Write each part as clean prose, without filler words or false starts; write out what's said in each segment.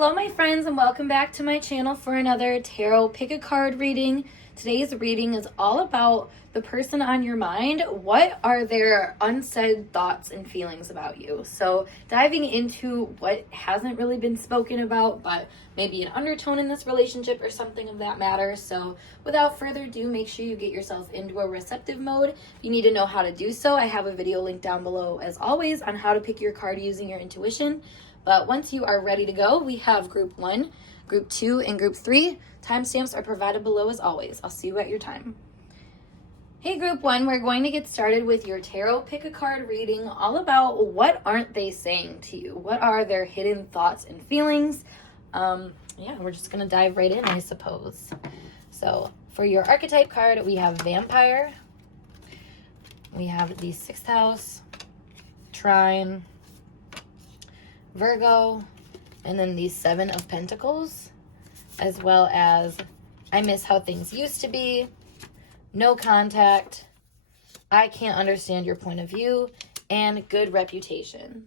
Hello my friends, and welcome back to my channel for another tarot pick a card reading. Today's reading is all about the person on your mind. What are their unsaid thoughts and feelings about you? So diving into what hasn't really been spoken about, but maybe an undertone in this relationship or something of that matter. So without further ado, make sure you get yourself into a receptive mode. If you need to know how to do so, I have a video linked down below as always on how to pick your card using your intuition. But once you are ready to go, we have group 1, group 2, and group 3. Timestamps are provided below as always. I'll see you at your time. Hey group 1, we're going to get started with your tarot pick a card reading all about what aren't they saying to you? What are their hidden thoughts and feelings? We're just going to dive right in, I suppose. So for your archetype card, we have Vampire. We have the 6th house, Trine, Virgo, and then the 7 of Pentacles, as well as I miss how things used to be, no contact, I can't understand your point of view, and good reputation.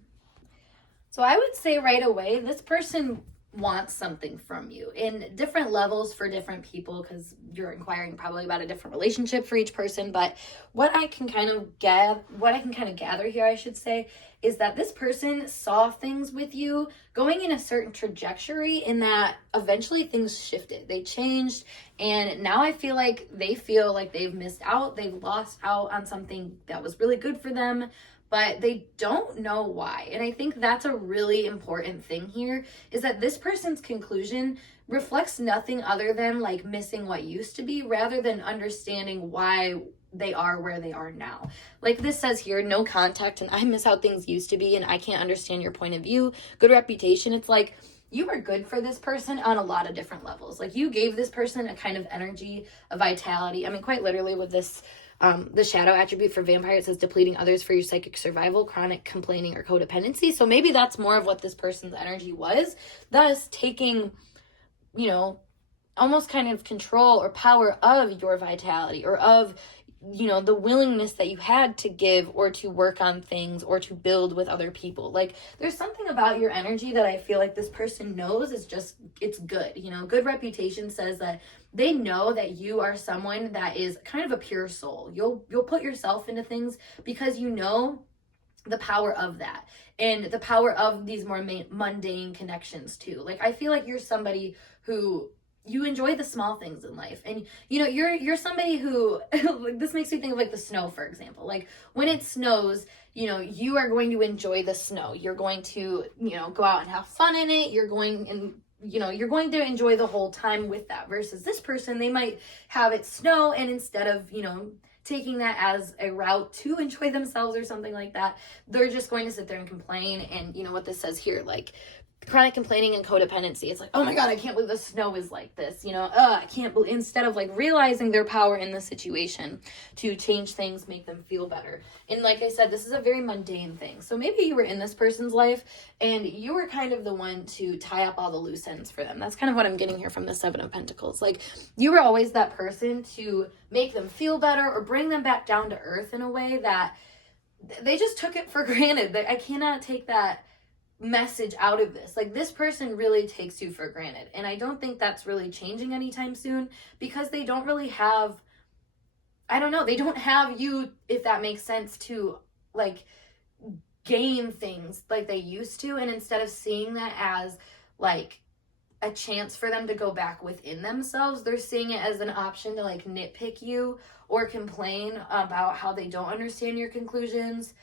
So I would say right away, this person wants something from you in different levels for different people, because you're inquiring probably about a different relationship for each person. But what I can kind of gather here, I should say, is that this person saw things with you going in a certain trajectory, in that eventually things shifted, they changed, and now I feel like they feel like they've missed out, they've lost out on something that was really good for them, but they don't know why. And I think that's a really important thing here, is that this person's conclusion reflects nothing other than like missing what used to be, rather than understanding why they are where they are now. Like this says here, no contact, and I miss how things used to be, and I can't understand your point of view, good reputation. It's like you were good for this person on a lot of different levels. Like you gave this person a kind of energy, a vitality. I mean, quite literally with this, the shadow attribute for vampire, it says depleting others for your psychic survival, chronic complaining, or codependency. So maybe that's more of what this person's energy was, thus taking, almost kind of control or power of your vitality, or of, the willingness that you had to give or to work on things or to build with other people. Like there's something about your energy that I feel like this person knows is just, it's good. Good reputation says that they know that you are someone that is kind of a pure soul. You'll put yourself into things because you know the power of that, and the power of these more mundane connections too. Like I feel like you're somebody who, you enjoy the small things in life, and you're somebody who like, this makes me think of like the snow, for example. Like when it snows, you are going to enjoy the snow, you're going to go out and have fun in it, you're going to enjoy the whole time with that. Versus this person, they might have it snow, and instead of taking that as a route to enjoy themselves or something like that, they're just going to sit there and complain. And what this says here, like chronic complaining and codependency, it's like, oh my god, I can't believe the snow is like this, I can't believe, instead of like realizing their power in the situation to change things, make them feel better. And like I said, this is a very mundane thing. So maybe you were in this person's life and you were kind of the one to tie up all the loose ends for them. That's kind of what I'm getting here from the 7 of Pentacles. Like you were always that person to make them feel better or bring them back down to earth in a way that they just took it for granted. I cannot take that message out of this. Like this person really takes you for granted, and I don't think that's really changing anytime soon, because they don't really have, they don't have you, if that makes sense, to like gain things like they used to. And instead of seeing that as like a chance for them to go back within themselves, they're seeing it as an option to like nitpick you or complain about how they don't understand your conclusions.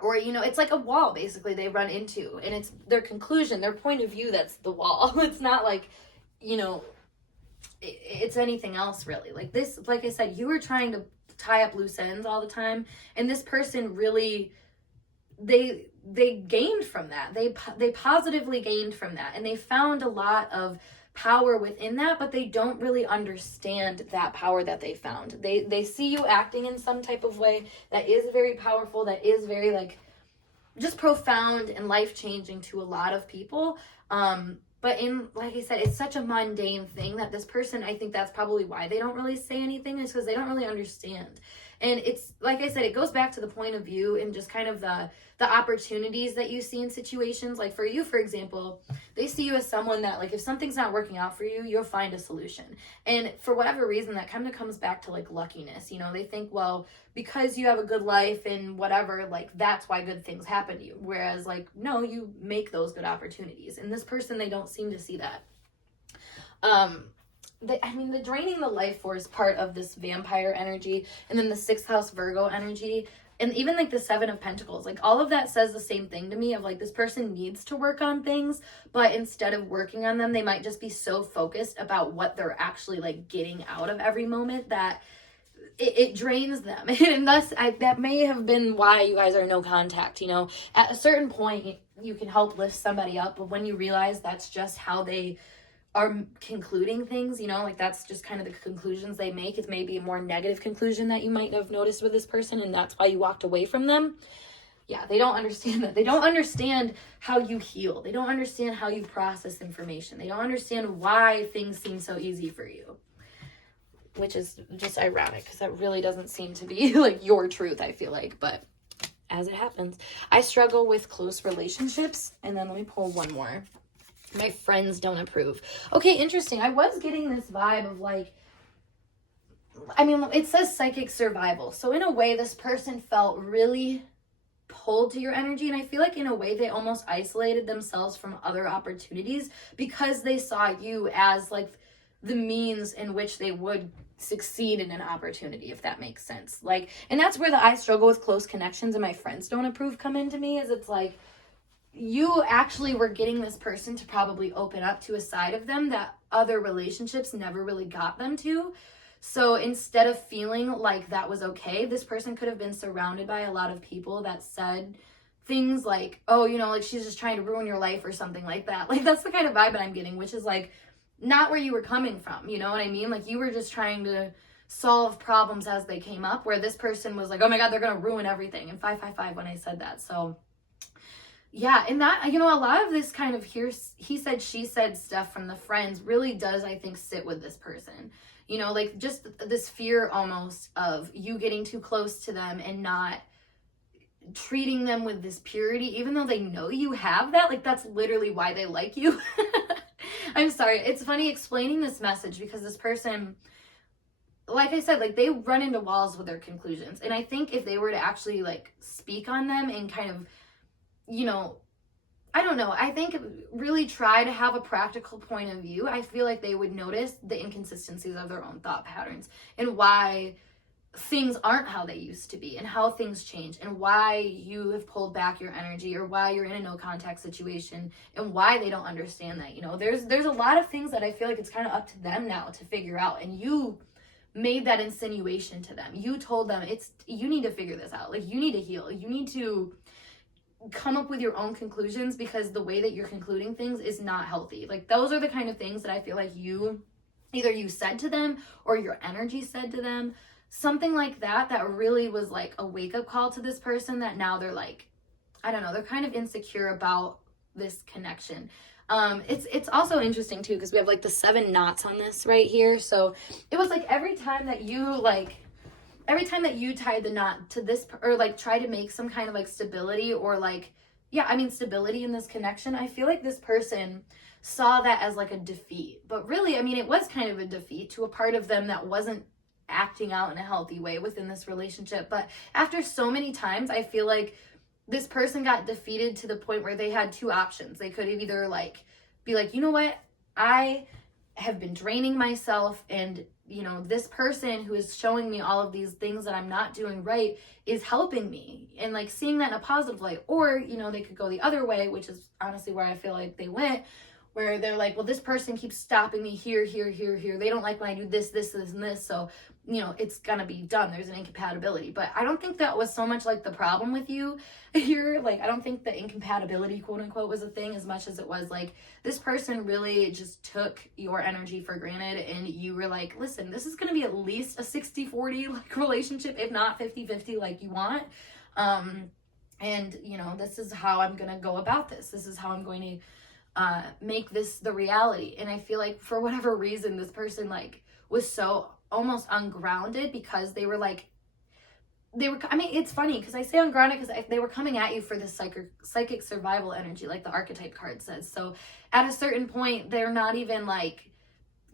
Or, it's like a wall, basically, they run into, and it's their conclusion, their point of view, that's the wall. It's not like, it's anything else, really. Like this, like I said, you were trying to tie up loose ends all the time, and this person really, they gained from that. They positively gained from that, and they found a lot of power within that, but they don't really understand that power that they found. They see you acting in some type of way that is very powerful, that is very like just profound and life-changing to a lot of people. But like I said, it's such a mundane thing that this person, I think that's probably why they don't really say anything, is because they don't really understand. And it's, like I said, it goes back to the point of view and just kind of the opportunities that you see in situations. Like for you, for example, they see you as someone that, like, if something's not working out for you, you'll find a solution. And for whatever reason, that kind of comes back to like luckiness. You know, they think, well, because you have a good life and whatever, like, that's why good things happen to you. Whereas, like, no, you make those good opportunities. And this person, they don't seem to see that. The draining the life force part of this vampire energy, and then the 6th house Virgo energy, and even like the 7 of Pentacles, like all of that says the same thing to me of like, this person needs to work on things, but instead of working on them, they might just be so focused about what they're actually like getting out of every moment that it drains them. And thus, that may have been why you guys are no contact. You know, at a certain point, you can help lift somebody up, but when you realize that's just how they are concluding things, you know, like that's just kind of the conclusions they make. It's maybe a more negative conclusion that you might have noticed with this person, and that's why you walked away from them. Yeah, they don't understand that. They don't understand how you heal. They don't understand how you process information. They don't understand why things seem so easy for you, which is just ironic because that really doesn't seem to be like your truth, I feel like. But as it happens, I struggle with close relationships. And then let me pull one more. My friends don't approve. Okay, interesting. I was getting this vibe of like, I mean, it says psychic survival. So in a way, this person felt really pulled to your energy. And I feel like in a way, they almost isolated themselves from other opportunities because they saw you as like the means in which they would succeed in an opportunity, if that makes sense. Like, and that's where I struggle with close connections and my friends don't approve come into me, is it's like, you actually were getting this person to probably open up to a side of them that other relationships never really got them to. So instead of feeling like that was okay, this person could have been surrounded by a lot of people that said things like, oh, you know, like she's just trying to ruin your life or something like that. Like that's the kind of vibe that I'm getting, which is like not where you were coming from. You know what I mean? Like you were just trying to solve problems as they came up, where this person was like, oh my God, they're going to ruin everything. And 555 when I said that. So yeah, and that, you know, a lot of this kind of he said, she said stuff from the friends really does, I think, sit with this person. You know, like just this fear almost of you getting too close to them and not treating them with this purity, even though they know you have that. Like that's literally why they like you. I'm sorry. It's funny explaining this message because this person, like I said, like they run into walls with their conclusions. And I think if they were to actually like speak on them and kind of, you know, I don't know, I think really try to have a practical point of view, I feel like they would notice the inconsistencies of their own thought patterns and why things aren't how they used to be and how things change and why you have pulled back your energy or why you're in a no contact situation and why they don't understand that. You know, there's a lot of things that I feel like it's kind of up to them now to figure out, and you made that insinuation to them. You told them you need to figure this out. Like you need to heal. You need to come up with your own conclusions because the way that you're concluding things is not healthy. Like those are the kind of things that I feel like you said to them or your energy said to them, something like that really was like a wake-up call to this person that now they're like, I don't know, they're kind of insecure about this connection. It's also interesting too because we have like the 7 knots on this right here. So it was like every time that you tied the knot to this, or like try to make some kind of like stability or like, yeah, I mean, stability in this connection, I feel like this person saw that as like a defeat. But really, I mean, it was kind of a defeat to a part of them that wasn't acting out in a healthy way within this relationship. But after so many times, I feel like this person got defeated to the point where they had 2 options. They could either like be like, you know what, I have been draining myself, and you know, this person who is showing me all of these things that I'm not doing right is helping me, and like seeing that in a positive light. Or, you know, they could go the other way, which is honestly where I feel like they went, where they're like, well, this person keeps stopping me here. They don't like when I do this, and this. So, you know, it's gonna be done. There's an incompatibility. But I don't think that was so much like the problem with you here. Like, I don't think the incompatibility, quote unquote, was a thing as much as it was like this person really just took your energy for granted, and you were like, listen, this is gonna be at least a 60-40 like relationship, if not 50-50 like you want. And you know, this is how I'm gonna go about this. This is how I'm going to make this the reality. And I feel like for whatever reason, this person like was so almost ungrounded because they were like I mean, it's funny because I say ungrounded because they were coming at you for the psychic survival energy, like the archetype card says. So at a certain point, they're not even like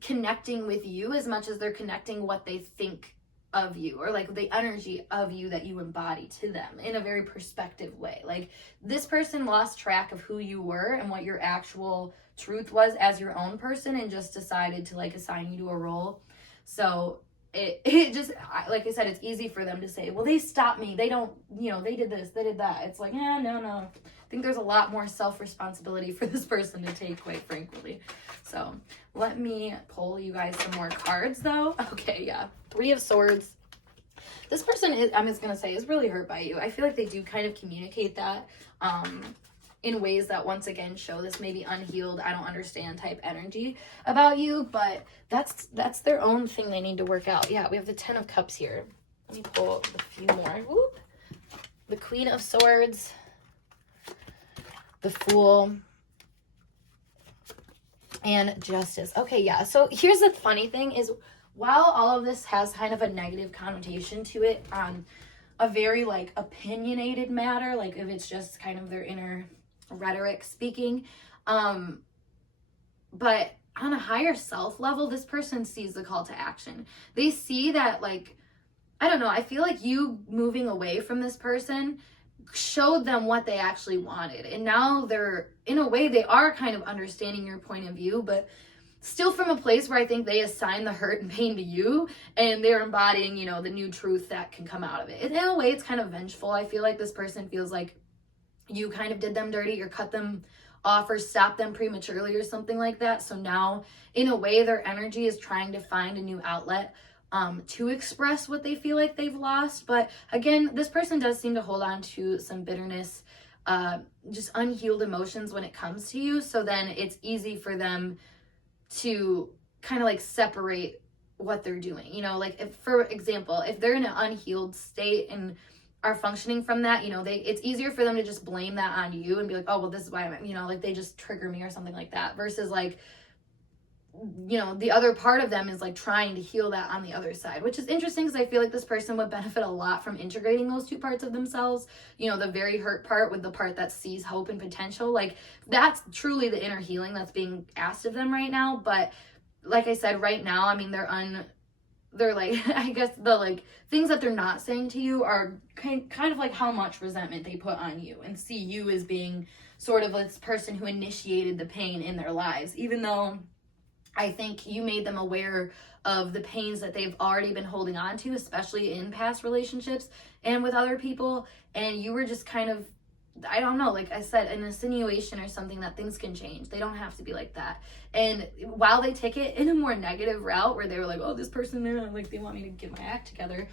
connecting with you as much as they're connecting what they think of you, or like the energy of you that you embody to them in a very perspective way. Like, this person lost track of who you were and what your actual truth was as your own person, and just decided to like assign you to a role. So it just, like I said, it's easy for them to say, well, they stopped me, they don't, you know, they did this, they did that. It's like, no. I think there's a lot more self-responsibility for this person to take, quite frankly. So let me pull you guys some more cards, though. Okay, yeah. 3 of Swords. This person is, I'm just going to say, is really hurt by you. I feel like they do kind of communicate that in ways that, once again, show this maybe unhealed, I don't understand type energy about you. But that's their own thing they need to work out. Yeah, we have the 10 of Cups here. Let me pull a few more. Whoop. The Queen of Swords. The Fool, and Justice. Okay, yeah. So here's the funny thing is, while all of this has kind of a negative connotation to it on a very like opinionated matter, like if it's just kind of their inner rhetoric speaking, but on a higher self level, this person sees the call to action. They see that, like, I don't know, I feel like you moving away from this person showed them what they actually wanted, and now they're, in a way, they are kind of understanding your point of view, but still from a place where I think they assign the hurt and pain to you, and they're embodying, you know, the new truth that can come out of it. And in a way, it's kind of vengeful. I feel like this person feels like you kind of did them dirty, or cut them off, or stopped them prematurely, or something like that. So now, in a way, their energy is trying to find a new outlet to express what they feel like they've lost. But again, this person does seem to hold on to some bitterness, just unhealed emotions when it comes to you. So then it's easy for them to kind of like separate what they're doing. You know, like if, for example, if they're in an unhealed state and are functioning from that, you know, it's easier for them to just blame that on you and be like, oh, well, this is why I'm, you know, like they just trigger me or something like that, versus like, you know, the other part of them is like trying to heal that on the other side, which is interesting because I feel like this person would benefit a lot from integrating those two parts of themselves. You know, the very hurt part with the part that sees hope and potential. Like, that's truly the inner healing that's being asked of them right now. But like I said, right now, I mean, they're like, I guess the like things that they're not saying to you are kind of like how much resentment they put on you, and see you as being sort of this person who initiated the pain in their lives, even though I think you made them aware of the pains that they've already been holding on to, especially in past relationships and with other people. And you were just kind of, I don't know, like I said, an insinuation or something that things can change. They don't have to be like that. And while they take it in a more negative route where they were like, oh, this person, like they want me to get my act together,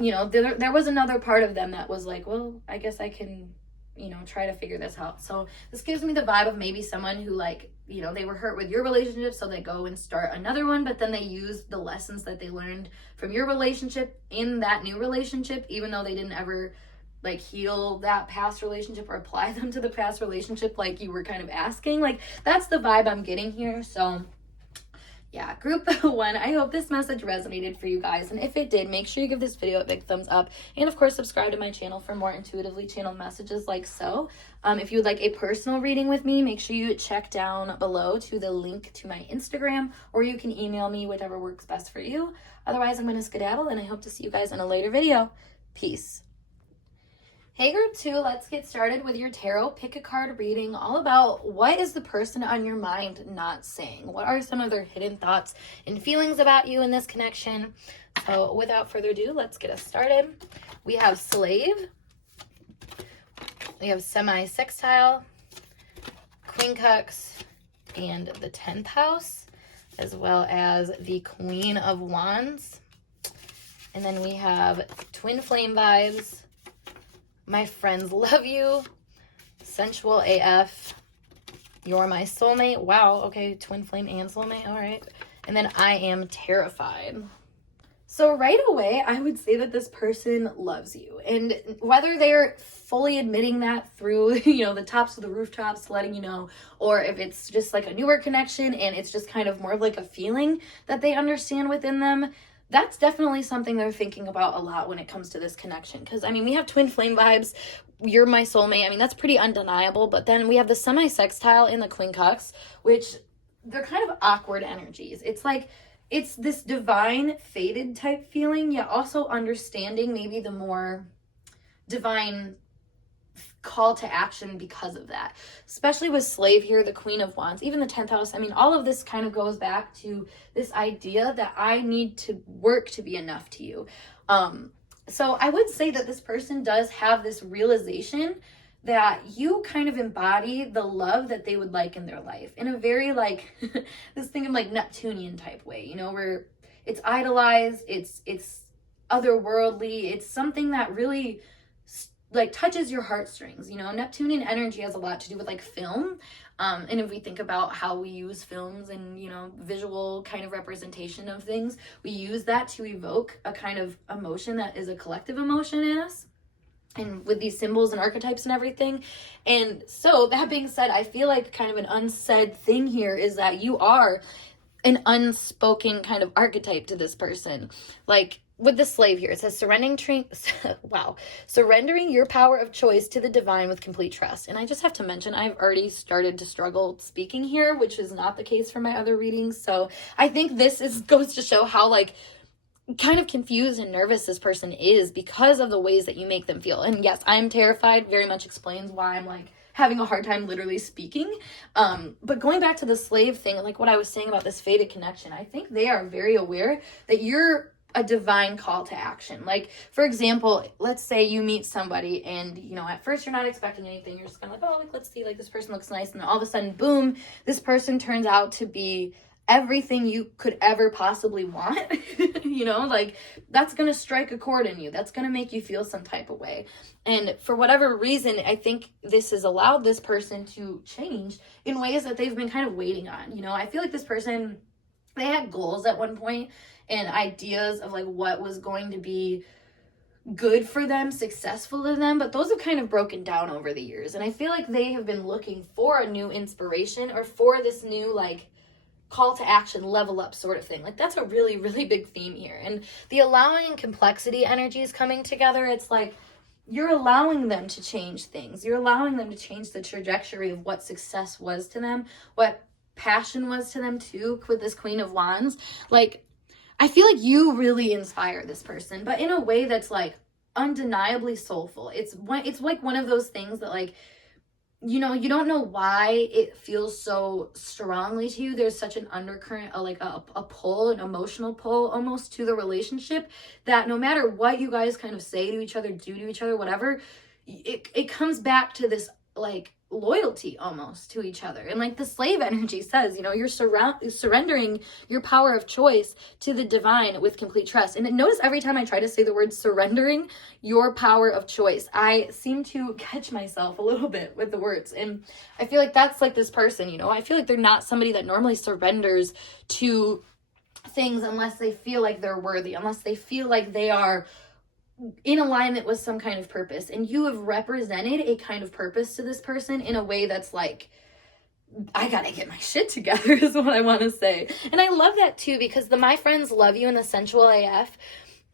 you know, there was another part of them that was like, well, I guess I can, you know, try to figure this out. So this gives me the vibe of maybe someone who, like, you know, they were hurt with your relationship, so they go and start another one, but then they use the lessons that they learned from your relationship in that new relationship, even though they didn't ever like heal that past relationship or apply them to the past relationship like you were kind of asking. Like, that's the vibe I'm getting here. So yeah, group 1, I hope this message resonated for you guys, and if it did, make sure you give this video a big thumbs up, and of course subscribe to my channel for more intuitively channeled messages like so. If you would like a personal reading with me, make sure you check down below to the link to my Instagram, or you can email me, whatever works best for you. Otherwise, I'm going to skedaddle, and I hope to see you guys in a later video. Peace. Hey group 2, let's get started with your tarot pick a card reading, all about what is the person on your mind not saying? What are some of their hidden thoughts and feelings about you in this connection? So without further ado, let's get us started. We have Slave, we have Semi-Sextile, Queencux, and the 10th house, as well as the Queen of Wands. And then we have Twin Flame Vibes, My Friends Love You, Sensual AF, You're My Soulmate. Wow, okay, twin flame and soulmate, all right. And then I Am Terrified. So right away, I would say that this person loves you. And whether they're fully admitting that through, you know, the tops of the rooftops, letting you know, or if it's just like a newer connection and it's just kind of more of like a feeling that they understand within them, that's definitely something they're thinking about a lot when it comes to this connection. Because, I mean, we have twin flame vibes. You're my soulmate. I mean, that's pretty undeniable. But then we have the semi-sextile in the quincunx, which they're kind of awkward energies. It's like, it's this divine, fated type feeling, yet also understanding maybe the more divine call to action because of that, especially with slave here, the Queen of Wands, even the 10th house. I mean, all of this kind of goes back to this idea that I need to work to be enough to you. So I would say that this person does have this realization that you kind of embody the love that they would like in their life in a very like this thing of like Neptunian type way, you know, where it's idolized, it's otherworldly, it's something that really like touches your heartstrings. You know, Neptunian energy has a lot to do with like film. And if we think about how we use films and, you know, visual kind of representation of things, we use that to evoke a kind of emotion that is a collective emotion in us. And with these symbols and archetypes and everything. And so that being said, I feel like kind of an unsaid thing here is that you are an unspoken kind of archetype to this person. Like with the slave here, it says surrendering your power of choice to the divine with complete trust. And I just have to mention, I've already started to struggle speaking here, which is not the case for my other readings. So I think this goes to show how like kind of confused and nervous this person is because of the ways that you make them feel. And yes, I'm terrified very much explains why I'm like having a hard time literally speaking. But going back to the slave thing, like what I was saying about this fated connection, I think they are very aware that you're a divine call to action. Like, for example, let's say you meet somebody and, you know, at first you're not expecting anything. You're just kind of like, oh, like, let's see, like, this person looks nice. And then all of a sudden, boom, this person turns out to be everything you could ever possibly want. You know, like, that's going to strike a chord in you. That's going to make you feel some type of way. And for whatever reason, I think this has allowed this person to change in ways that they've been kind of waiting on. You know, I feel like this person, they had goals at one point and ideas of like what was going to be good for them, successful to them, but those have kind of broken down over the years. And I feel like they have been looking for a new inspiration or for this new like call to action, level up sort of thing. Like that's a really, really big theme here. And the allowing and complexity energies coming together, it's like you're allowing them to change things. You're allowing them to change the trajectory of what success was to them, what passion was to them too, with this Queen of Wands. Like, I feel like you really inspire this person, but in a way that's like undeniably soulful. It's like one of those things that like, you know, you don't know why it feels so strongly to you. There's such an undercurrent, a pull, an emotional pull almost to the relationship that no matter what you guys kind of say to each other, do to each other, whatever, it comes back to this like loyalty almost to each other. And like the slave energy says, you know, you're surrendering your power of choice to the divine with complete trust. And notice every time I try to say the word surrendering your power of choice, I seem to catch myself a little bit with the words. And I feel like that's like this person, you know, I feel like they're not somebody that normally surrenders to things unless they feel like they're worthy, unless they feel like they are in alignment with some kind of purpose. And you have represented a kind of purpose to this person in a way that's like, I gotta get my shit together is what I want to say. And I love that too, because the my friends love you and the sensual AF.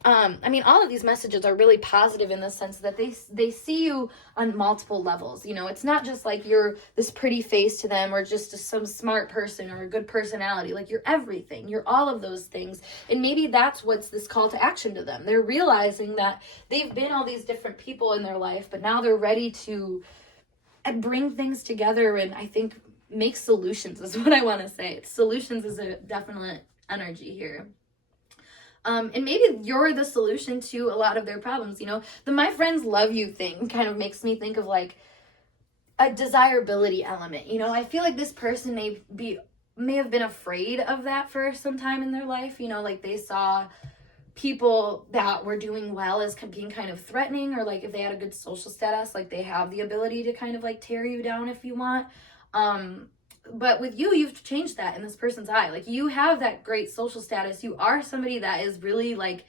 I mean, all of these messages are really positive in the sense that they see you on multiple levels. You know, it's not just like you're this pretty face to them or just some smart person or a good personality. Like you're everything. You're all of those things. And maybe that's what's this call to action to them. They're realizing that they've been all these different people in their life, but now they're ready to bring things together and I think make solutions is what I want to say. Solutions is a definite energy here. And maybe you're the solution to a lot of their problems. You know, the my friends love you thing kind of makes me think of like a desirability element. You know, I feel like this person may have been afraid of that for some time in their life. You know, like they saw people that were doing well as being kind of threatening, or like if they had a good social status, like they have the ability to kind of like tear you down if you want. But with you, you've changed that in this person's eye. Like you have that great social status. You are somebody that is really like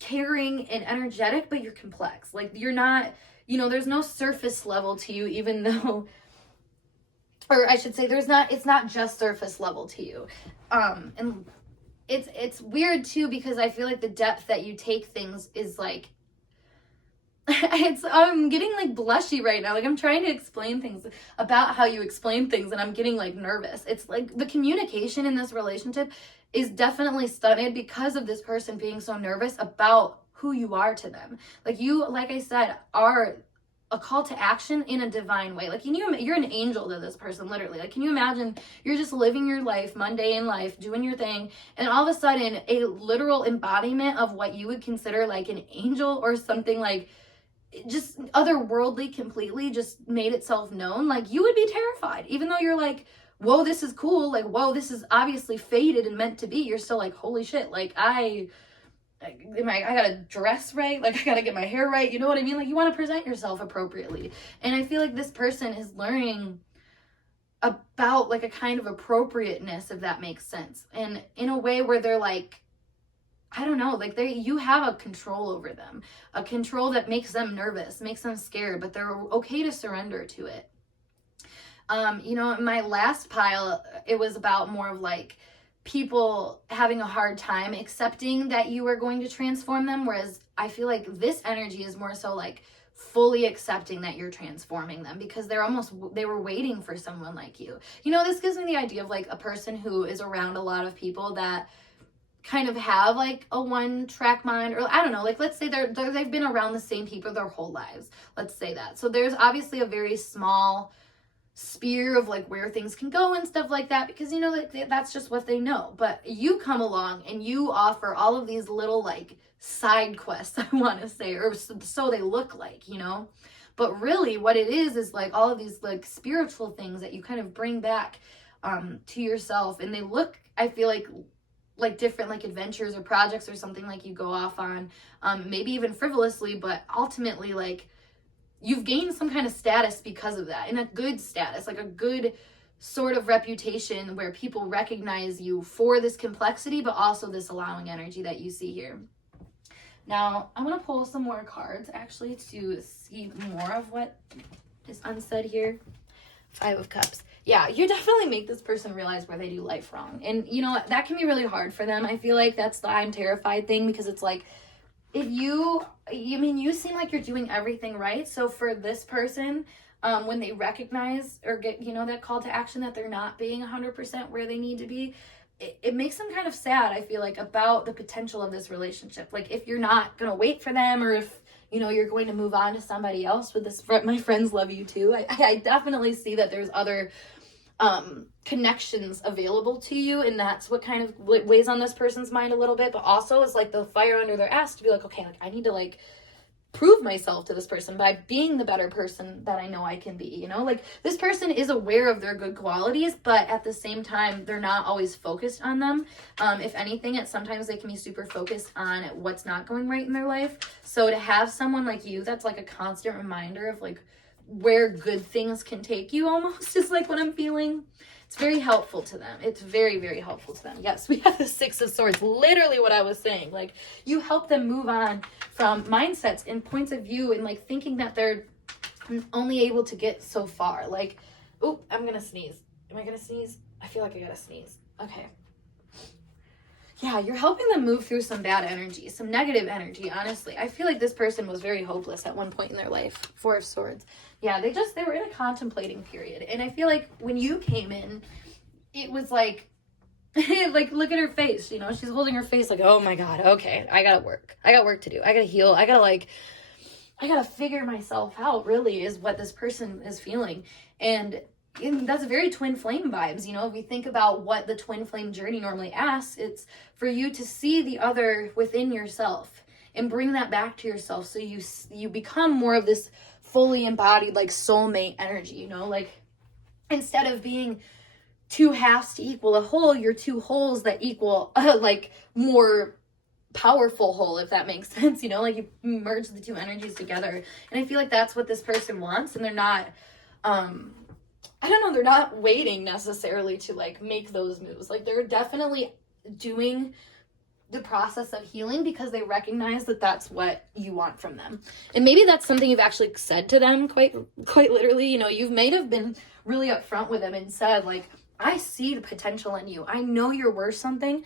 caring and energetic, but you're complex. Like you're not, you know, there's no surface level to you, even though, or I should say it's not just surface level to you. And it's weird too, because I feel like the depth that you take things is like, I'm getting like blushy right now. Like I'm trying to explain things about how you explain things and I'm getting like nervous. It's like the communication in this relationship is definitely stunted because of this person being so nervous about who you are to them. Like you, like I said, are a call to action in a divine way. Like you're an angel to this person, literally. Like, can you imagine you're just living your life, mundane life, doing your thing, and all of a sudden a literal embodiment of what you would consider like an angel or something like just otherworldly completely just made itself known. Like you would be terrified, even though you're like, whoa, this is cool. Like, whoa, this is obviously fated and meant to be. You're still like, holy shit. Like I gotta dress right. Like I gotta get my hair right. You know what I mean? Like you want to present yourself appropriately. And I feel like this person is learning about like a kind of appropriateness, if that makes sense. And in a way where they're like, I don't know, like you have a control over them, a control that makes them nervous, makes them scared, but they're okay to surrender to it. You know, in my last pile, it was about more of like people having a hard time accepting that you are going to transform them. Whereas I feel like this energy is more so like fully accepting that you're transforming them, because they were waiting for someone like you. You know, this gives me the idea of like a person who is around a lot of people that kind of have like a one-track mind, or I don't know, like let's say they've been around the same people their whole lives. Let's say that. So there's obviously a very small sphere of like where things can go and stuff like that, because you know that's just what they know. But you come along and you offer all of these little like side quests, I want to say, or so they look like, you know. But really what it is like all of these like spiritual things that you kind of bring back to yourself, and they look, I feel like different like adventures or projects or something like you go off on, maybe even frivolously, but ultimately like you've gained some kind of status because of that, and a good status, like a good sort of reputation where people recognize you for this complexity, but also this allowing energy that you see here. Now, I'm going to pull some more cards actually to see more of what is unsaid here. 5 of Cups. Yeah, you definitely make this person realize where they do life wrong. And you know what? That can be really hard for them. I feel like that's the I'm terrified thing, because it's like, if you seem like you're doing everything right. So for this person, when they recognize or get, you know, that call to action that they're not being 100% where they need to be, it makes them kind of sad, I feel like, about the potential of this relationship. Like if you're not going to wait for them, or if, you know, you're going to move on to somebody else with this, my friends love you too. I definitely see that there's other connections available to you, and that's what kind of weighs on this person's mind a little bit. But also is like the fire under their ass to be like, okay, like I need to like prove myself to this person by being the better person that I know I can be, you know. Like this person is aware of their good qualities, but at the same time they're not always focused on them. If anything, sometimes they can be super focused on what's not going right in their life. So to have someone like you that's like a constant reminder of like where good things can take you, almost, is like what I'm feeling. It's very helpful to them. It's very, very helpful to them. Yes, we have the 6 of Swords. Literally what I was saying. Like, you help them move on from mindsets and points of view and, like, thinking that they're only able to get so far. Like, oh, I'm going to sneeze. Am I going to sneeze? I feel like I got to sneeze. Okay. Yeah, you're helping them move through some bad energy, some negative energy, honestly. I feel like this person was very hopeless at one point in their life. 4 of Swords. Yeah, they were in a contemplating period. And I feel like when you came in, it was like, like, look at her face, you know? She's holding her face like, oh my God, okay, I gotta work. I got work to do. I gotta heal. I gotta figure myself out, really, is what this person is feeling. And that's very twin flame vibes, you know. If we think about what the twin flame journey normally asks, it's for you to see the other within yourself and bring that back to yourself, so you become more of this fully embodied like soulmate energy, you know. Like instead of being 2 halves to equal a whole, you're 2 wholes that equal like more powerful whole, if that makes sense, you know. Like you merge the 2 energies together, and I feel like that's what this person wants. And they're not I don't know, they're not waiting necessarily to like make those moves. Like they're definitely doing the process of healing because they recognize that that's what you want from them. And maybe that's something you've actually said to them quite literally. You know, you may have been really upfront with them and said like, I see the potential in you. I know you're worth something.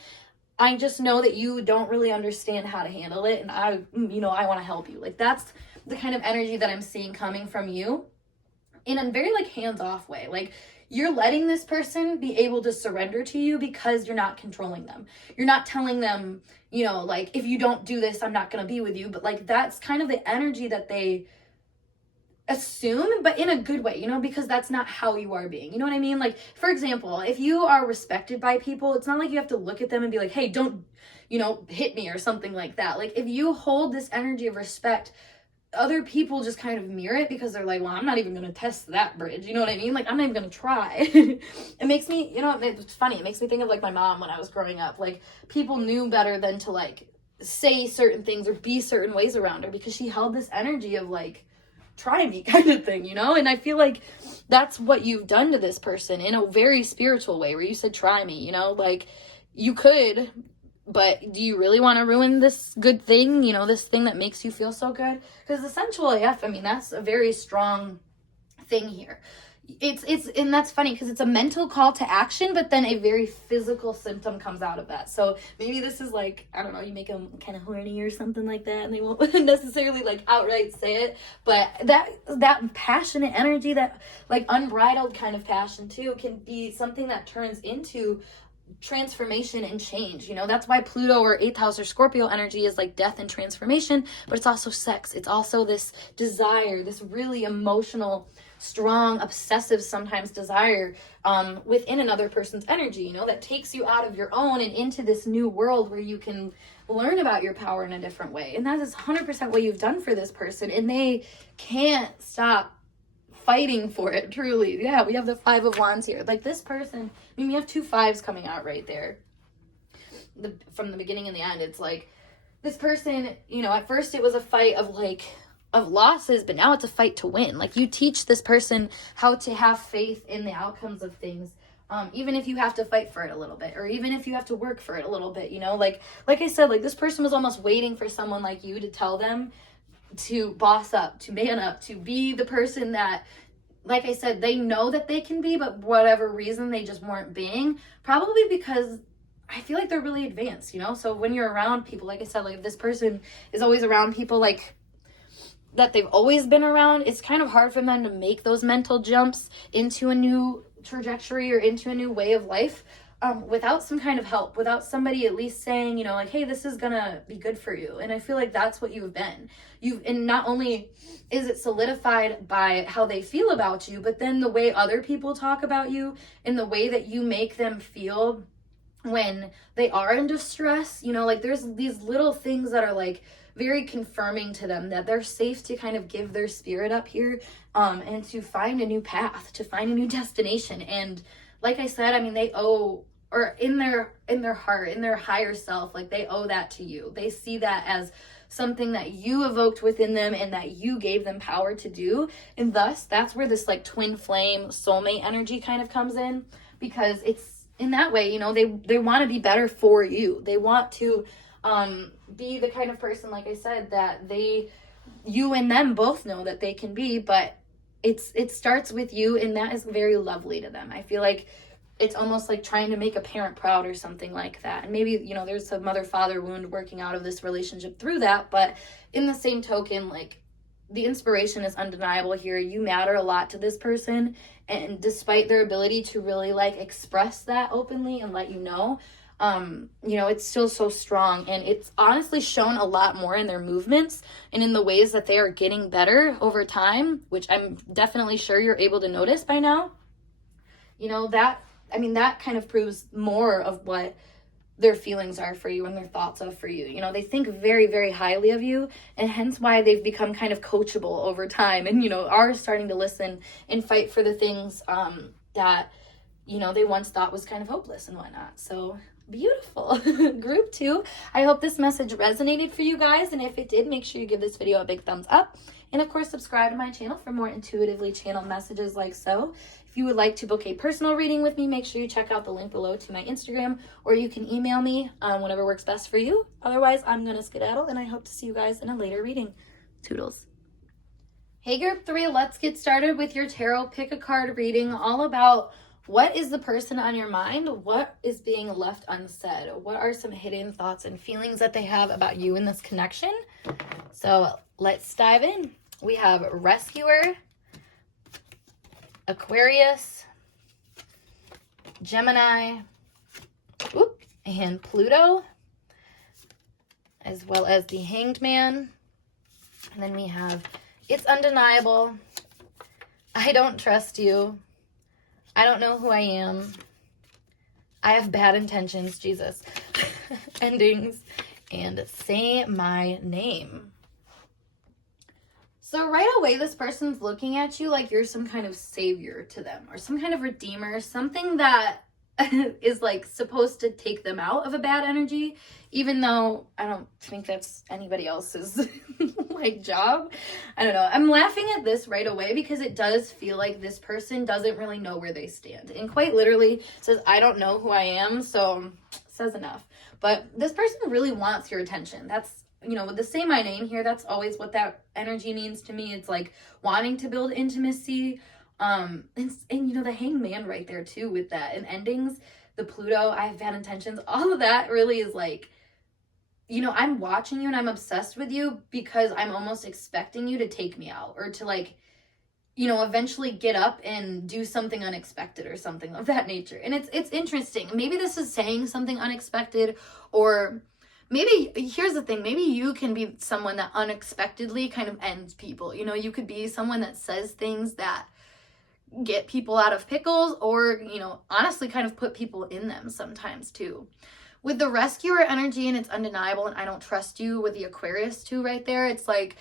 I just know that you don't really understand how to handle it, and I want to help you. Like, that's the kind of energy that I'm seeing coming from you in a very, like, hands-off way. Like, you're letting this person be able to surrender to you because you're not controlling them. You're not telling them, like, if you don't do this, I'm not going to be with you. But, like, that's kind of the energy that they assume, but in a good way, because that's not how you are being. You know what I mean? Like, for example, if you are respected by people, it's not like you have to look at them and be like, hey, don't, hit me or something like that. Like, if you hold this energy of respect, other people just kind of mirror it because they're like, well, I'm not even going to test that bridge. You know what I mean? Like, I'm not even going to try. It makes me, it's funny. It makes me think of, like, my mom when I was growing up. Like, people knew better than to, like, say certain things or be certain ways around her because she held this energy of, like, try me kind of thing, and I feel like that's what you've done to this person in a very spiritual way, where you said try me, like, you could, but do you really want to ruin this good thing, this thing that makes you feel so good? Because essential AF, I mean, that's a very strong thing here. It's and that's funny because it's a mental call to action, but then a very physical symptom comes out of that. So maybe this is like, I don't know, you make them kind of horny or something like that, and they won't necessarily like outright say it, but that passionate energy, that like unbridled kind of passion too, can be something that turns into transformation and change. That's why Pluto or 8th house or Scorpio energy is like death and transformation, but it's also sex. It's also this desire, this really emotional, strong, obsessive sometimes desire within another person's energy, that takes you out of your own and into this new world where you can learn about your power in a different way. And that is 100% what you've done for this person, and they can't stop fighting for it, truly. Yeah, we have the 5 of Wands here. Like, this person, I mean, we have 2 5s coming out right there. From the beginning and the end, it's like, this person, at first it was a fight of losses, but now it's a fight to win. Like, you teach this person how to have faith in the outcomes of things, even if you have to fight for it a little bit, or even if you have to work for it a little bit, like I said, like, this person was almost waiting for someone like you to tell them to boss up, to man up, to be the person that, like I said, they know that they can be, but whatever reason they just weren't being, probably because I feel like they're really advanced, so when you're around people, like I said, like, if this person is always around people like that they've always been around, it's kind of hard for them to make those mental jumps into a new trajectory or into a new way of life without some kind of help, without somebody at least saying, like, hey, this is gonna be good for you. And I feel like that's what you've been. And not only is it solidified by how they feel about you, but then the way other people talk about you and the way that you make them feel when they are in distress, like, there's these little things that are like very confirming to them that they're safe to kind of give their spirit up here and to find a new path, to find a new destination. And like I said, I mean, they owe, or in their heart, in their higher self, like, they owe that to you. They see that as something that you evoked within them and that you gave them power to do. And thus, that's where this like twin flame soulmate energy kind of comes in, because it's in that way, they want to be better for you. They want to be the kind of person, like I said, that you and them both know that they can be, but it starts with you, and that is very lovely to them. I feel like it's almost like trying to make a parent proud or something like that. And maybe, there's a mother-father wound working out of this relationship through that, but in the same token, like, the inspiration is undeniable here. You matter a lot to this person, and despite their ability to really like express that openly and let you know, it's still so strong, and it's honestly shown a lot more in their movements and in the ways that they are getting better over time, which I'm definitely sure you're able to notice by now. That kind of proves more of what their feelings are for you and their thoughts are for you. They think very, very highly of you, and hence why they've become kind of coachable over time and, are starting to listen and fight for the things that, they once thought was kind of hopeless and whatnot. So beautiful. Group 2, I hope this message resonated for you guys, and if it did, make sure you give this video a big thumbs up, and of course subscribe to my channel for more intuitively channeled messages like so. If you would like to book a personal reading with me, make sure you check out the link below to my Instagram, or you can email me, whatever works best for you. Otherwise, I'm gonna skedaddle, and I hope to see you guys in a later reading. Toodles. Hey Group 3, let's get started with your tarot pick a card reading, all about What is the person on your mind? What is being left unsaid? What are some hidden thoughts and feelings that they have about you in this connection? So let's dive in. We have Rescuer, Aquarius, Gemini, and Pluto, as well as the Hanged Man. And then we have It's Undeniable, I Don't Trust You, I Don't Know Who I Am, I Have Bad Intentions, Jesus, Endings, and Say My Name. So right away, this person's looking at you like you're some kind of savior to them, or some kind of redeemer, something that is like supposed to take them out of a bad energy, even though I don't think that's anybody else's like job. I don't know. I'm laughing at this right away because it does feel like this person doesn't really know where they stand, and quite literally says, I don't know who I am, so says enough. But this person really wants your attention. That's, you know, with the Say My Name here, that's always what that energy means to me. It's like wanting to build intimacy. And you know, the Hanged Man right there too with that, and Endings, the Pluto, I Have Bad Intentions, all of that really is like, you know, I'm watching you and I'm obsessed with you because I'm almost expecting you to take me out, or to like, you know, eventually get up and do something unexpected or something of that nature. And it's interesting. Maybe this is saying something unexpected, or maybe, here's the thing, maybe you can be someone that unexpectedly kind of ends people. You know, you could be someone that says things that get people out of pickles, or, you know, honestly kind of put people in them sometimes too. With the Rescuer energy and It's Undeniable and I Don't Trust You, with the Aquarius too right there, it's like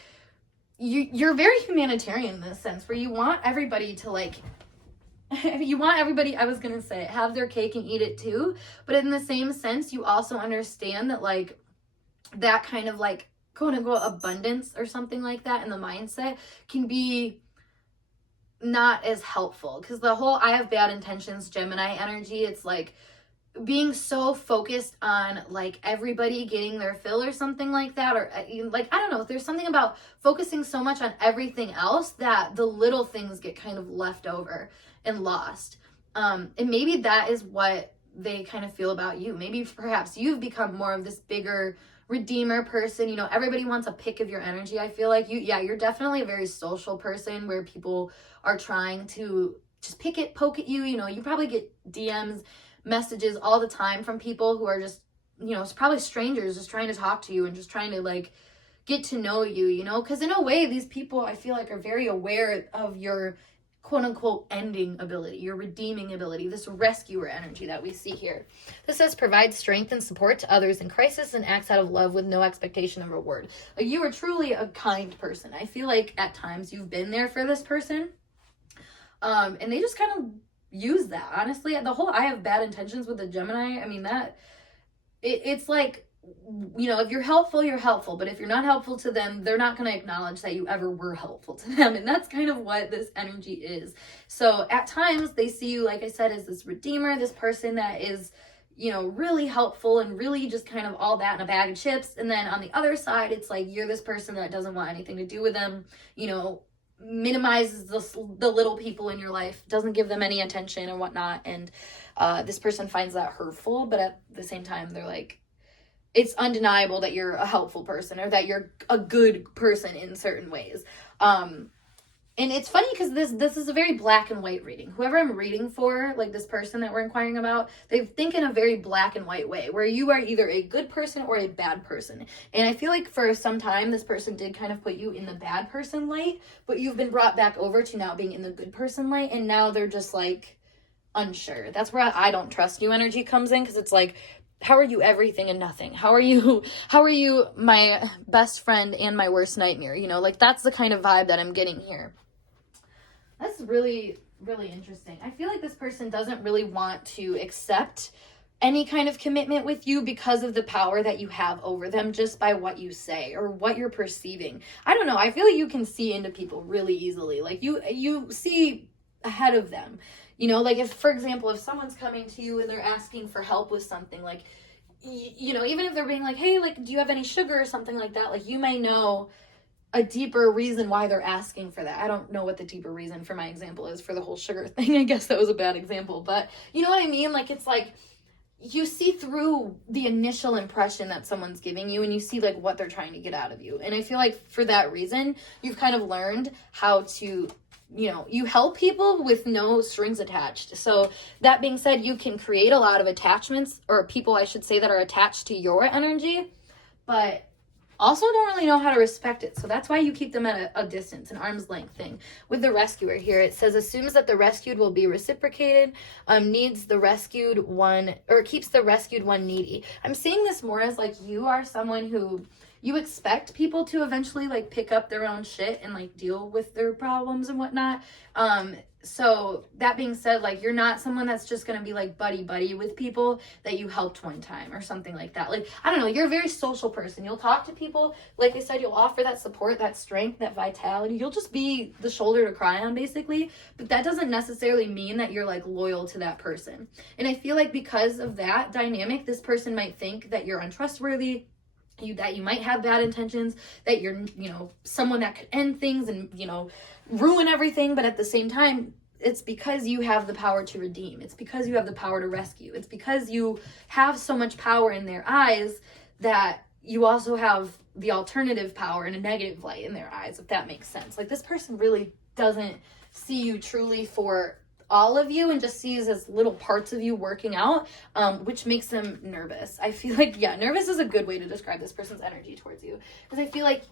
you're very humanitarian in this sense, where you want everybody to like, you want everybody, I was gonna say, have their cake and eat it too, but in the same sense, you also understand that like that kind of like quote unquote abundance or something like that in the mindset can be not as helpful, because the whole I Have Bad Intentions Gemini energy, it's like being so focused on like everybody getting their fill or something like that, or like, I don't know, there's something about focusing so much on everything else that the little things get kind of left over and lost. And maybe that is what they kind of feel about you. Maybe perhaps you've become more of this bigger redeemer person. You know, everybody wants a pick of your energy. I feel like you're definitely a very social person, where people are trying to just poke at you. You know, you probably get DMs, messages all the time from people who are just, you know, it's probably strangers just trying to talk to you and just trying to like get to know you, you know, because in a way, these people, I feel like, are very aware of your quote unquote ending ability, your redeeming ability, this rescuer energy that we see here. This says provide strength and support to others in crisis and acts out of love with no expectation of reward. Like, you are truly a kind person. I feel like at times you've been there for this person. And they just kind of use that, honestly. The whole I Have Bad Intentions with the Gemini, I mean, that it's like, you know, if you're helpful, you're helpful, but if you're not helpful to them, they're not going to acknowledge that you ever were helpful to them. And that's kind of what this energy is. So at times they see you, like I said, as this redeemer, this person that is, you know, really helpful and really just kind of all that in a bag of chips. And then on the other side, it's like you're this person that doesn't want anything to do with them, you know, minimizes the little people in your life, doesn't give them any attention and whatnot. And this person finds that hurtful, but at the same time, they're like, it's undeniable that you're a helpful person, or that you're a good person in certain ways. And it's funny because this is a very black and white reading. Whoever I'm reading for, like this person that we're inquiring about, they think in a very black and white way, where you are either a good person or a bad person. And I feel like for some time, this person did kind of put you in the bad person light, but you've been brought back over to now being in the good person light, and now they're just like unsure. That's where I don't trust you energy comes in, because it's like, how are you everything and nothing? How are you my best friend and my worst nightmare? You know, like that's the kind of vibe that I'm getting here. That's really, really interesting. I feel like this person doesn't really want to accept any kind of commitment with you because of the power that you have over them just by what you say or what you're perceiving. I don't know. I feel like you can see into people really easily. Like you see ahead of them. You know, like if, for example, if someone's coming to you and they're asking for help with something, like, you know, even if they're being like, hey, like, do you have any sugar or something like that? Like, you may know a deeper reason why they're asking for that. I don't know what the deeper reason for my example is for the whole sugar thing. I guess that was a bad example, but you know what I mean? Like, it's like you see through the initial impression that someone's giving you, and you see like what they're trying to get out of you. And I feel like for that reason, you've kind of learned how to, you know, you help people with no strings attached. So that being said, you can create a lot of attachments, or people, I should say, that are attached to your energy, but also don't really know how to respect it. So that's why you keep them at a distance, an arm's length thing. With the rescuer here, it says assumes that the rescued will be reciprocated, needs the rescued one, or keeps the rescued one needy. I'm seeing this more as like you are someone who you expect people to eventually like pick up their own shit and like deal with their problems and whatnot. So that being said, like you're not someone that's just going to be like buddy with people that you helped one time or something like that. Like, I don't know, you're a very social person. You'll talk to people. Like I said, you'll offer that support, that strength, that vitality. You'll just be the shoulder to cry on basically. But that doesn't necessarily mean that you're like loyal to that person. And I feel like because of that dynamic, this person might think that you're untrustworthy, that you might have bad intentions, that you're, you know, someone that could end things and, you know, ruin everything. But at the same time, it's because you have the power to redeem. It's because you have the power to rescue. It's because you have so much power in their eyes that you also have the alternative power in a negative light in their eyes, if that makes sense. Like, this person really doesn't see you truly for all of you and just sees as little parts of you working out, which makes them nervous. I feel like, yeah, nervous is a good way to describe this person's energy towards you, because I feel like,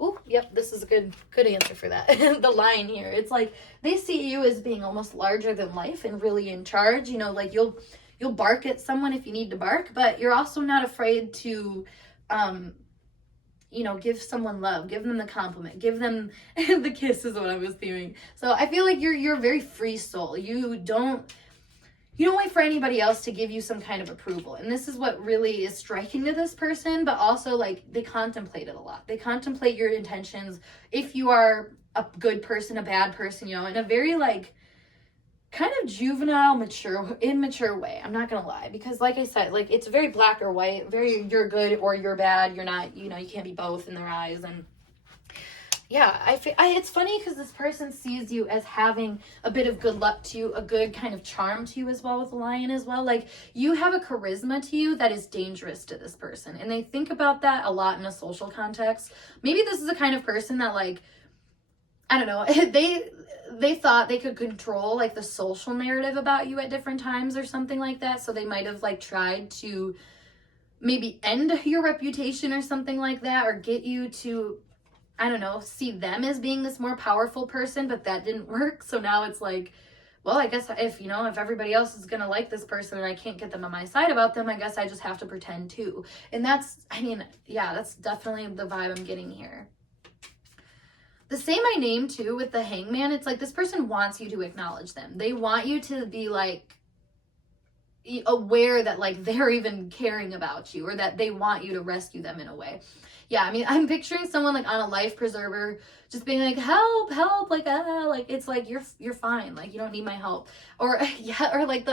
oh, yep, this is a good answer for that. The line here, it's like they see you as being almost larger than life and really in charge. You know, like you'll bark at someone if you need to bark, but you're also not afraid to you know, give someone love, give them the compliment, give them the kiss is what I was doing. So I feel like you're a very free soul. You don't wait for anybody else to give you some kind of approval. And this is what really is striking to this person, but also like they contemplate it a lot. They contemplate your intentions, if you are a good person, a bad person, you know, in a very like kind of juvenile, immature way. I'm not gonna lie, because like I said, like it's very black or white, very you're good or you're bad, you're not, you know, you can't be both in their eyes. And yeah, it's funny because this person sees you as having a bit of good luck to you, a good kind of charm to you as well, with the lion as well. Like you have a charisma to you that is dangerous to this person, and they think about that a lot in a social context. Maybe this is the kind of person that, like, I don't know, they thought they could control like the social narrative about you at different times or something like that. So they might have like tried to maybe end your reputation or something like that, or get you to, I don't know, see them as being this more powerful person, but that didn't work. So now it's like, well, I guess if everybody else is going to like this person and I can't get them on my side about them, I guess I just have to pretend too. And that's definitely the vibe I'm getting here. The Say My Name too with the Hangman, it's like this person wants you to acknowledge them. They want you to be like aware that like they're even caring about you, or that they want you to rescue them in a way. Yeah, I mean, I'm picturing someone like on a life preserver just being like, help, like it's like you're fine, like you don't need my help. Or yeah, or like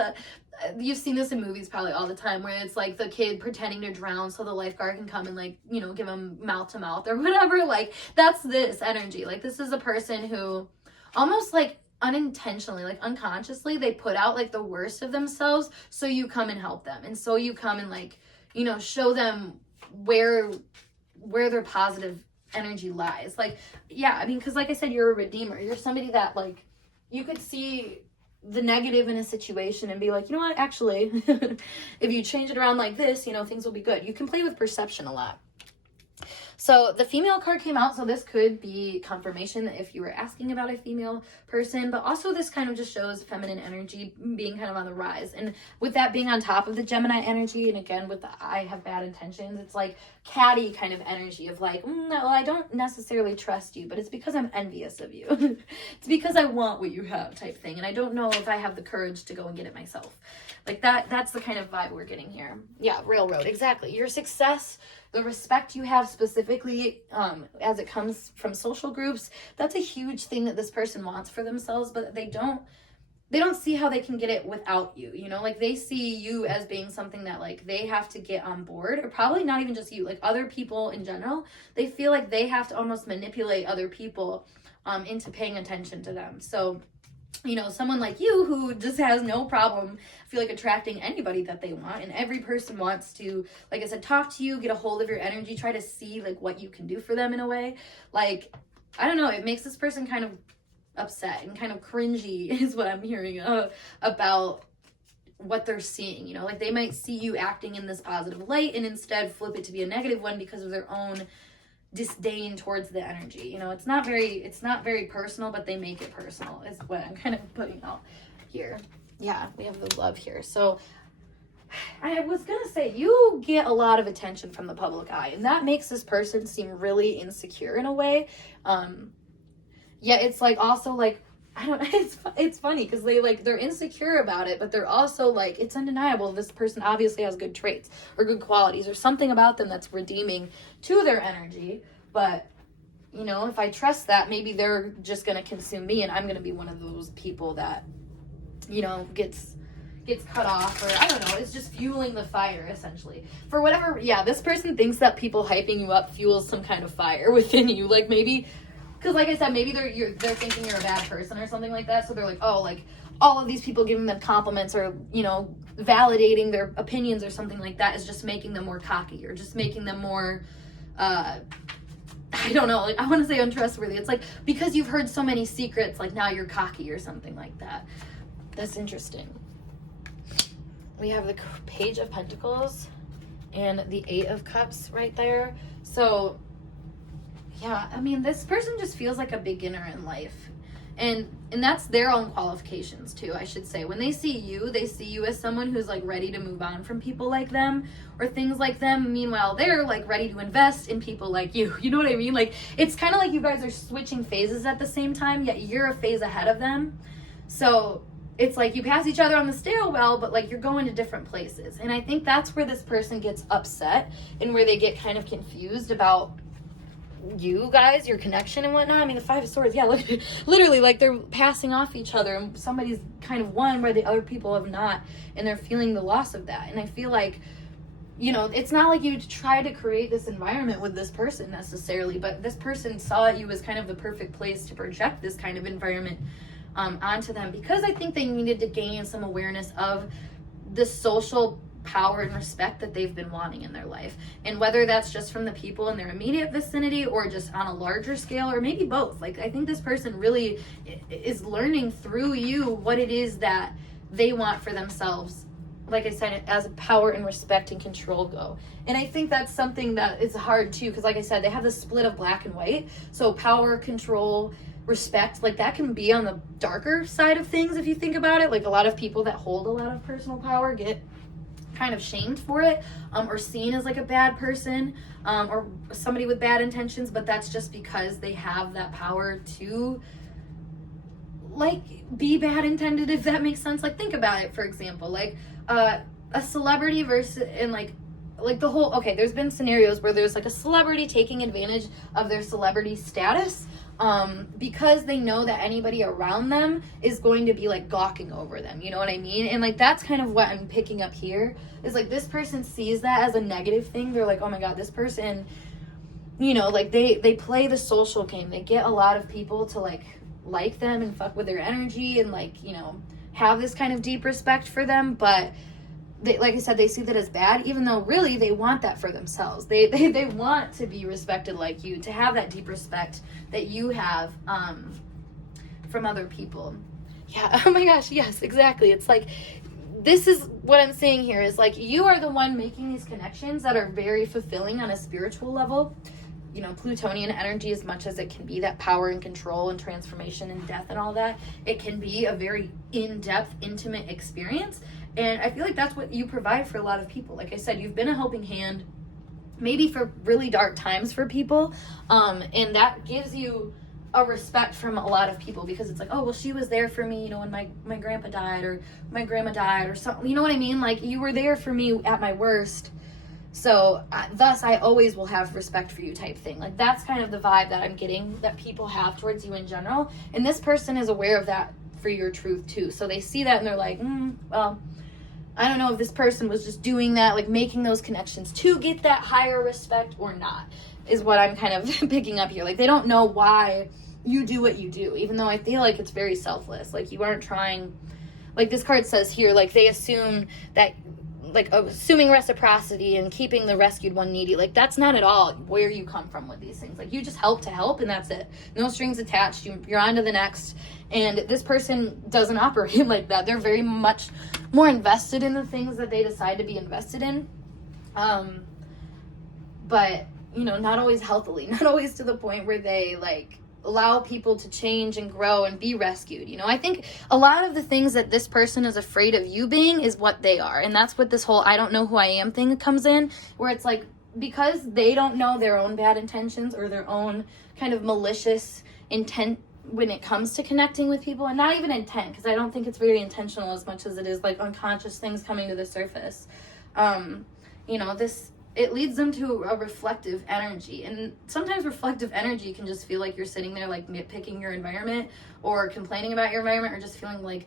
you've seen this in movies probably all the time, where it's like the kid pretending to drown so the lifeguard can come and like, you know, give him mouth to mouth or whatever. Like that's this energy. Like this is a person who almost like unintentionally, like unconsciously, they put out like the worst of themselves so you come and help them, and so you come and like, you know, show them where their positive energy lies. Like, yeah, I mean, because like I said, you're a redeemer. You're somebody that like you could see the negative in a situation and be like, you know what, actually if you change it around like this, you know, things will be good. You can play with perception a lot. So the female card came out, so this could be confirmation if you were asking about a female person, but also this kind of just shows feminine energy being kind of on the rise. And with that being on top of the Gemini energy, and again with the I have bad intentions, it's like catty kind of energy of like, no, I don't necessarily trust you, but it's because I'm envious of you. It's because I want what you have type thing, and I don't know if I have the courage to go and get it myself. Like that's the kind of vibe we're getting here. Yeah, railroad, exactly. Your success, the respect you have specifically as it comes from social groups, that's a huge thing that this person wants for themselves, but they don't they don't see how they can get it without you, you know, like they see you as being something that like they have to get on board, or probably not even just you, like other people in general. They feel like they have to almost manipulate other people into paying attention to them. So, you know, someone like you who just has no problem, I feel like, attracting anybody that they want, and every person wants to, like I said, talk to you, get a hold of your energy, try to see like what you can do for them in a way. Like, I don't know, it makes this person kind of upset and kind of cringy is what I'm hearing about what they're seeing. You know, like they might see you acting in this positive light and instead flip it to be a negative one because of their own disdain towards the energy. You know, it's not very personal, but they make it personal is what I'm kind of putting out here. Yeah, we have the love here. So I was gonna say, you get a lot of attention from the public eye, and that makes this person seem really insecure in a way. Yeah, it's like also like, I don't know, it's funny because they're insecure about it, but they're also like, it's undeniable this person obviously has good traits or good qualities or something about them that's redeeming to their energy. But, you know, if I trust that, maybe they're just going to consume me, and I'm going to be one of those people that, you know, gets cut off, or I don't know, it's just fueling the fire essentially. For whatever, yeah, this person thinks that people hyping you up fuels some kind of fire within you. Like maybe, because like I said, maybe they're thinking you're a bad person or something like that. So they're like, oh, like all of these people giving them compliments or, you know, validating their opinions or something like that is just making them more cocky, or just making them more, I don't know, like I want to say untrustworthy. It's like, because you've heard so many secrets, like now you're cocky or something like that. That's interesting. We have the Page of Pentacles and the Eight of Cups right there. So yeah, I mean, this person just feels like a beginner in life. And that's their own qualifications too, I should say. When they see you as someone who's like ready to move on from people like them or things like them. Meanwhile, they're like ready to invest in people like you. You know what I mean? Like, it's kind of like you guys are switching phases at the same time, yet you're a phase ahead of them. So it's like you pass each other on the stairwell, but like you're going to different places. And I think that's where this person gets upset and where they get kind of confused about you guys, your connection and whatnot. I mean, the Five of Swords, yeah, look, literally like they're passing off each other, and somebody's kind of won where the other people have not, and they're feeling the loss of that. And I feel like, you know, it's not like you try to create this environment with this person necessarily, but this person saw you as kind of the perfect place to project this kind of environment onto them, because I think they needed to gain some awareness of the social power and respect that they've been wanting in their life. And whether that's just from the people in their immediate vicinity or just on a larger scale, or maybe both. Like, I think this person really is learning through you what it is that they want for themselves. Like I said, as power and respect and control go. And I think that's something that is hard too, because like I said, they have this split of black and white. So power, control, respect, like that can be on the darker side of things if you think about it. Like, a lot of people that hold a lot of personal power get kind of shamed for it, or seen as like a bad person, or somebody with bad intentions, but that's just because they have that power to like be bad intended, if that makes sense. Like, think about it, for example, like a celebrity versus, and like the whole, okay, there's been scenarios where there's like a celebrity taking advantage of their celebrity status, because they know that anybody around them is going to be like gawking over them, you know what I mean? And like, that's kind of what I'm picking up here, is like this person sees that as a negative thing. They're like, oh my god, this person, you know, like they play the social game. They get a lot of people to like them and fuck with their energy and like, you know, have this kind of deep respect for them, but they, like I said, they see that as bad, even though really they want that for themselves. They want to be respected like you, to have that deep respect that you have from other people. Yeah, oh my gosh, yes, exactly. It's like, this is what I'm saying here, is like, you are the one making these connections that are very fulfilling on a spiritual level. You know, Plutonian energy, as much as it can be that power and control and transformation and death and all that, it can be a very in-depth, intimate experience. And I feel like that's what you provide for a lot of people. Like I said, you've been a helping hand, maybe for really dark times for people. And that gives you a respect from a lot of people, because it's like, oh, well, she was there for me, you know, when my grandpa died, or my grandma died, or something, you know what I mean? Like, you were there for me at my worst. So thus I always will have respect for you type thing. Like, that's kind of the vibe that I'm getting that people have towards you in general. And this person is aware of that for your truth too. So they see that and they're like, well, I don't know if this person was just doing that, like making those connections to get that higher respect or not, is what I'm kind of picking up here. Like, they don't know why you do what you do, even though I feel like it's very selfless. Like, you aren't trying, like this card says here, like they assume that, like assuming reciprocity and keeping the rescued one needy. Like, that's not at all where you come from with these things. Like, you just help to help and that's it. No strings attached. You're on to the next. And this person doesn't operate like that. They're very much more invested in the things that they decide to be invested in. But, you know, not always healthily, not always to the point where they like allow people to change and grow and be rescued. You know, I think a lot of the things that this person is afraid of you being is what they are. And that's what this whole I don't know who I am thing comes in, where it's like, because they don't know their own bad intentions or their own kind of malicious intent when it comes to connecting with people, and not even intent, because I don't think it's very intentional as much as it is like unconscious things coming to the surface. You know, it leads them to a reflective energy, and sometimes reflective energy can just feel like you're sitting there like nitpicking your environment or complaining about your environment or just feeling like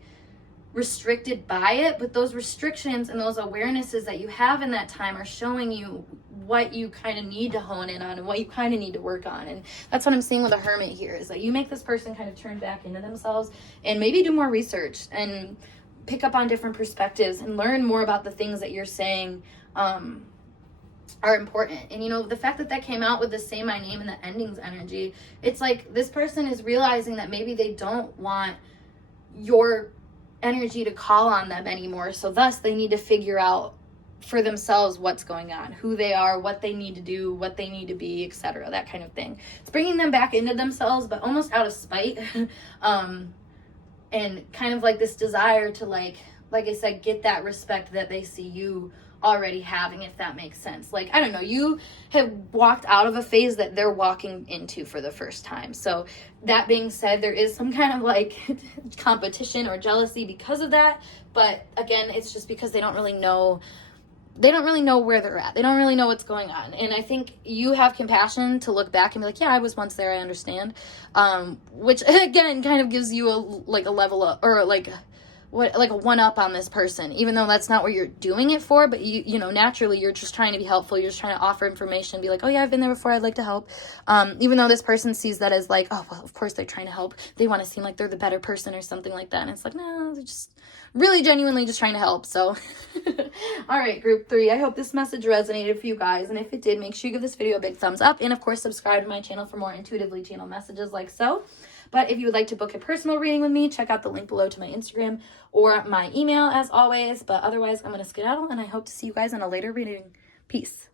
restricted by it. But those restrictions and those awarenesses that you have in that time are showing you what you kind of need to hone in on and what you kind of need to work on. And that's what I'm seeing with a hermit here, is that you make this person kind of turn back into themselves and maybe do more research and pick up on different perspectives and learn more about the things that you're saying are important. And you know, the fact that that came out with the say my name and the endings energy, it's like this person is realizing that maybe they don't want your energy to call on them anymore, so thus they need to figure out for themselves what's going on, who they are, what they need to do, what they need to be, etc., that kind of thing. It's bringing them back into themselves, but almost out of spite. And kind of like this desire to like I said, get that respect that they see you already having, if that makes sense. Like, I don't know, you have walked out of a phase that they're walking into for the first time. So that being said, there is some kind of like competition or jealousy because of that. But again, it's just because they don't really know where they're at. They don't really know what's going on. And I think you have compassion to look back and be like, yeah, I was once there, I understand. Which again kind of gives you a level up, or like a one up on this person, even though that's not what you're doing it for. But you know, naturally you're just trying to be helpful. You're just trying to offer information and be like, oh yeah, I've been there before, I'd like to help. Even though this person sees that as like, oh well, of course they're trying to help, they want to seem like they're the better person or something like that. And it's like, no, they're just really genuinely just trying to help. So all right, group 3, I hope this message resonated for you guys, and if it did, make sure you give this video a big thumbs up, and of course subscribe to my channel for more intuitively channeled messages like so. But if you would like to book a personal reading with me, check out the link below to my Instagram or my email as always. But otherwise, I'm going to skedaddle, and I hope to see you guys in a later reading. Peace.